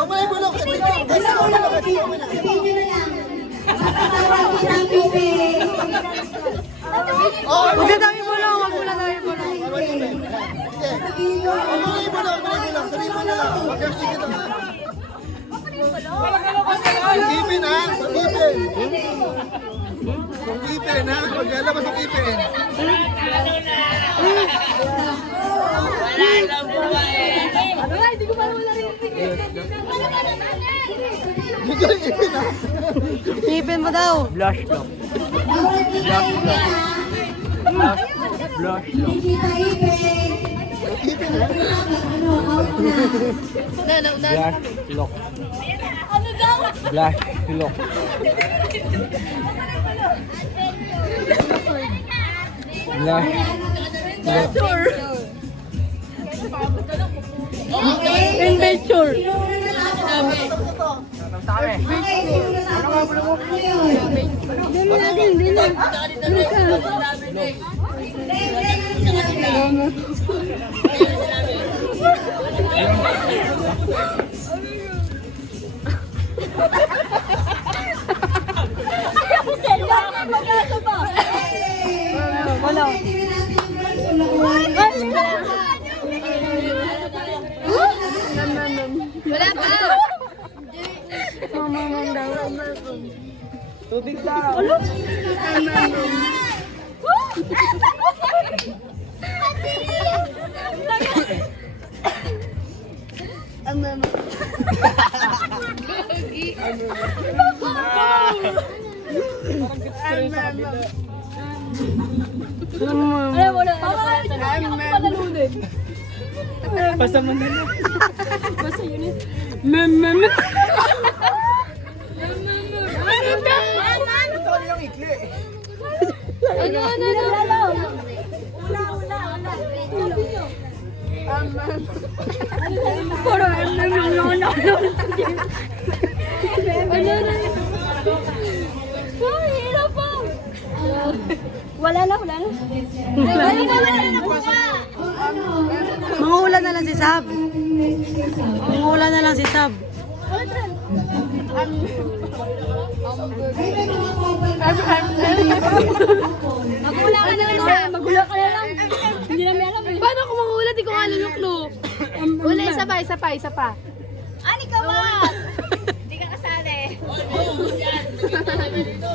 Huwag mo ibulong. Sabihin nyo na lang. Tawag ko ng pipi. Oh, Huwag na tayo bulong, huwag mo na tayo bulong. Sabihin nyo. Huwag mo ibulong. Sabihin mo na lang. Huwag kang sige na. Pag-ipin ha. Pag-ipin. Pag-ipin ha. Pag-lalabas ang ipin. Hindi ko parang wala rin. Huwag kang ipin ha. Ipin mo daw. Blush lang. Bawal kita Blush. Hindi kita ipin. Ipin ha. Ano, out na. Blush lock. Blush lock. Blush. Adventure. Dali natin, dali na. Dali ka. Wala. Wala pa. Mamamang daw. Tubig lang. Basta mo na lang. Basta yun eh. Wala na. Mangula na lang si Sab. Mangula na lang si Sab. Magula ka na lang, Sab. Magula ka na lang. Hindi namin alam eh. Paano ako mangula? Di ko alam yung clue. Wala, isa pa. Ani ka ba? Hindi ka kasali. No.